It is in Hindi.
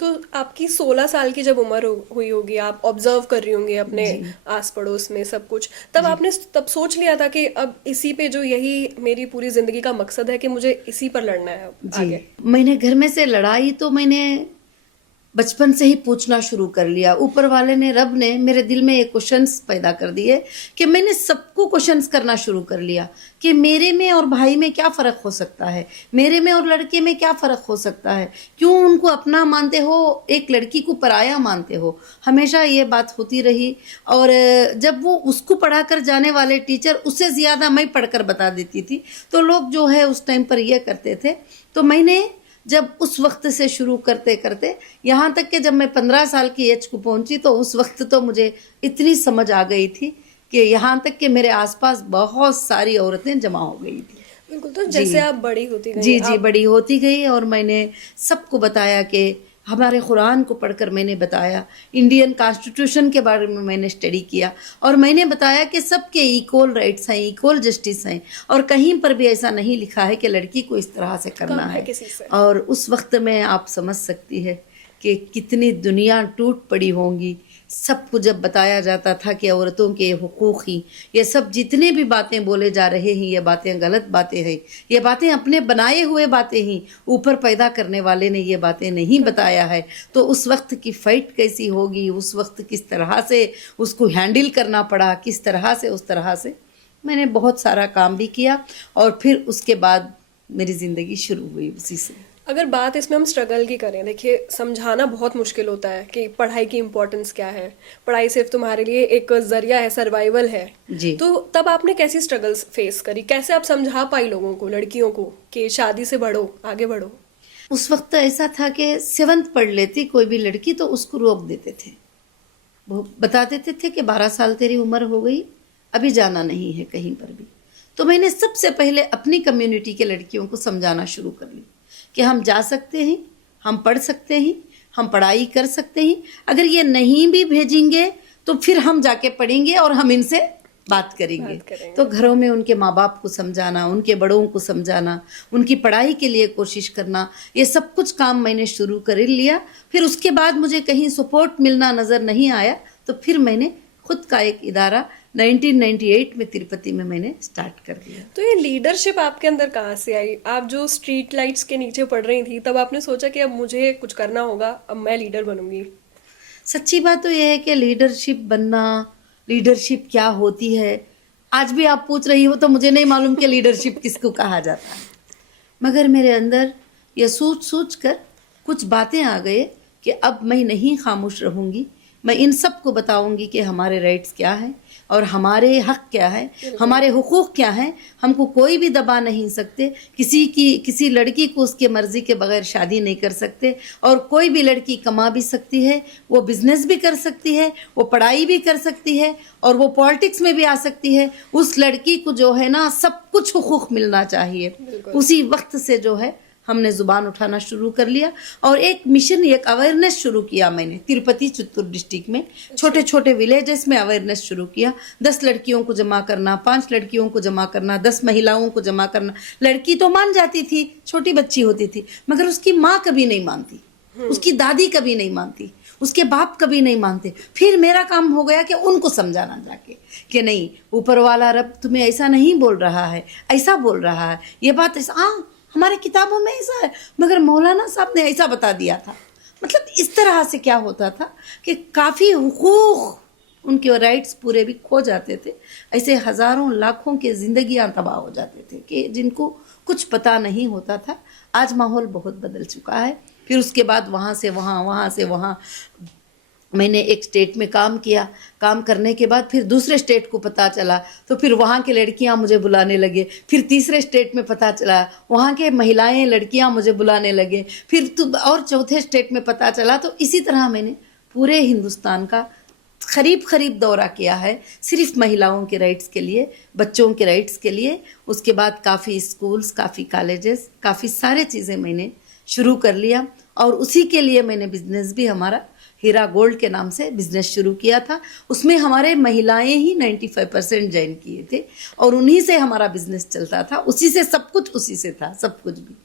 तो आपकी 16 साल की जब उम्र हुई होगी, आप ऑब्जर्व कर रही होंगी अपने जी। आस पड़ोस में सब कुछ, तब जी। आपने तब सोच लिया था कि अब इसी पे जो यही मेरी पूरी जिंदगी का मकसद है कि मुझे इसी पर लड़ना है अब जी। आगे? मैंने घर में से लड़ाई तो मैंने बचपन से ही पूछना शुरू कर लिया। ऊपर वाले ने, रब ने मेरे दिल में ये क्वेश्चंस पैदा कर दिए कि मैंने सबको क्वेश्चंस करना शुरू कर लिया कि मेरे में और भाई में क्या फ़र्क हो सकता है, मेरे में और लड़के में क्या फ़र्क हो सकता है, क्यों उनको अपना मानते हो, एक लड़की को पराया मानते हो। हमेशा ये बात होती रही। और जब वो उसको पढ़ा कर जाने वाले टीचर उससे ज़्यादा मैं पढ़कर बता देती थी, तो लोग जो है उस टाइम पर ये करते थे। तो मैंने जब उस वक्त से शुरू करते करते यहाँ तक कि जब मैं 15 साल की एज को पहुंची, तो उस वक्त तो मुझे इतनी समझ आ गई थी कि यहाँ तक कि मेरे आसपास बहुत सारी औरतें जमा हो गई थी। बिल्कुल। तो जी। जैसे आप बड़ी होती गई जी। जी, आप। बड़ी होती गई और मैंने सबको बताया कि हमारे कुरान को पढ़कर मैंने बताया, इंडियन कॉन्स्टिट्यूशन के बारे में मैंने स्टडी किया और मैंने बताया कि सबके इक्वल राइट्स हैं, इक्वल जस्टिस हैं और कहीं पर भी ऐसा नहीं लिखा है कि लड़की को इस तरह से करना कम है है। किसी से। और उस वक्त में आप समझ सकती है कि कितनी दुनिया टूट पड़ी होंगी। सबको जब बताया जाता था कि औरतों के हुकूक ही, ये सब जितने भी बातें बोले जा रहे हैं ये बातें गलत बातें हैं, ये बातें अपने बनाए हुए बातें ही, ऊपर पैदा करने वाले ने ये बातें नहीं बताया है। तो उस वक्त की फ़ाइट कैसी होगी, उस वक्त किस तरह से उसको हैंडल करना पड़ा, किस तरह से, उस तरह से मैंने बहुत सारा काम भी किया और फिर उसके बाद मेरी ज़िंदगी शुरू हुई उसी से। अगर बात इसमें हम स्ट्रगल की करें, देखिए समझाना बहुत मुश्किल होता है कि पढ़ाई की इम्पोर्टेंस क्या है, पढ़ाई सिर्फ तुम्हारे लिए एक जरिया है, सर्वाइवल है। जी। तो तब आपने कैसी स्ट्रगल्स फेस करी, कैसे आप समझा पाई लोगों को, लड़कियों को, कि शादी से बढ़ो, आगे बढ़ो? उस वक्त ऐसा था कि 7th पढ़ लेती कोई भी लड़की तो उसको रोक देते थे, वो बता देते थे कि 12 साल तेरी उम्र हो गई, अभी जाना नहीं है कहीं पर भी। तो मैंने सबसे पहले अपनी कम्युनिटी के लड़कियों को समझाना शुरू कर लिया कि हम जा सकते हैं, हम पढ़ सकते हैं, हम पढ़ाई कर सकते हैं। अगर ये नहीं भी भेजेंगे तो फिर हम जाके पढ़ेंगे और हम इनसे बात करेंगे। तो घरों में उनके माँ बाप को समझाना, उनके बड़ों को समझाना, उनकी पढ़ाई के लिए कोशिश करना, ये सब कुछ काम मैंने शुरू कर लिया। फिर उसके बाद मुझे कहीं सपोर्ट मिलना नज़र नहीं आया, तो फिर मैंने खुद का एक इदारा 1998 में तिरुपति में मैंने स्टार्ट कर दिया। तो ये लीडरशिप आपके अंदर कहाँ से आई? आप जो स्ट्रीट लाइट्स के नीचे पढ़ रही थी, तब आपने सोचा कि अब मुझे कुछ करना होगा, अब मैं लीडर बनूंगी? सच्ची बात तो यह है कि लीडरशिप बनना, लीडरशिप क्या होती है, आज भी आप पूछ रही हो तो मुझे नहीं मालूम कि लीडरशिप किसको कहा जाता है। मगर मेरे अंदर ये सोच सोच कर कुछ बातें आ गए कि अब मैं नहीं खामोश रहूंगी, मैं इन सब को बताऊंगी कि हमारे राइट्स क्या हैं और हमारे हक क्या है, हमारे हुकूक क्या हैं। हमको कोई भी दबा नहीं सकते, किसी लड़की को उसके मर्जी के बगैर शादी नहीं कर सकते। और कोई भी लड़की कमा भी सकती है, वो बिजनेस भी कर सकती है, वो पढ़ाई भी कर सकती है और वो पॉलिटिक्स में भी आ सकती है। उस लड़की को जो है ना सब कुछ हुकूक मिलना चाहिए। उसी वक्त से जो है हमने जुबान उठाना शुरू कर लिया और एक मिशन, एक अवेयरनेस शुरू किया मैंने तिरुपति चित्तूर डिस्ट्रिक्ट में। छोटे छोटे विलेजेस में अवेयरनेस शुरू किया। 10 लड़कियों को जमा करना, 5 लड़कियों को जमा करना, 10 महिलाओं को जमा करना। लड़की तो मान जाती थी, छोटी बच्ची होती थी, मगर उसकी माँ कभी नहीं मानती, उसकी दादी कभी नहीं मानती, उसके बाप कभी नहीं मानते। फिर मेरा काम हो गया कि उनको समझाना जाके कि नहीं, ऊपर वाला रब तुम्हें ऐसा नहीं बोल रहा है, ऐसा बोल रहा है, ये बात ऐसा हमारे किताबों में ऐसा है, मगर मौलाना साहब ने ऐसा बता दिया था। मतलब इस तरह से क्या होता था कि काफ़ी हुकूक, उनके राइट्स पूरे भी खो जाते थे। ऐसे हज़ारों लाखों के ज़िंदगियां तबाह हो जाते थे कि जिनको कुछ पता नहीं होता था। आज माहौल बहुत बदल चुका है। फिर उसके बाद वहाँ से वहाँ, वहाँ से वहाँ मैंने एक स्टेट में काम किया। काम करने के बाद फिर दूसरे स्टेट को पता चला तो फिर वहाँ के लड़कियाँ मुझे बुलाने लगे। फिर तीसरे स्टेट में पता चला, वहाँ के महिलाएं लड़कियाँ मुझे बुलाने लगे। फिर और चौथे स्टेट में पता चला। तो इसी तरह मैंने पूरे हिंदुस्तान का करीब दौरा किया है, सिर्फ महिलाओं के राइट्स के लिए, बच्चों के राइट्स के लिए। उसके बाद काफ़ी स्कूल्स, काफ़ी कॉलेजेस, काफ़ी सारे चीज़ें मैंने शुरू कर लिया और उसी के लिए मैंने बिजनेस भी, हमारा हीरा गोल्ड के नाम से बिजनेस शुरू किया था। उसमें हमारे महिलाएं ही 95% ज्वाइन किए थे और उन्हीं से हमारा बिजनेस चलता था। उसी से सब कुछ, उसी से था सब कुछ भी।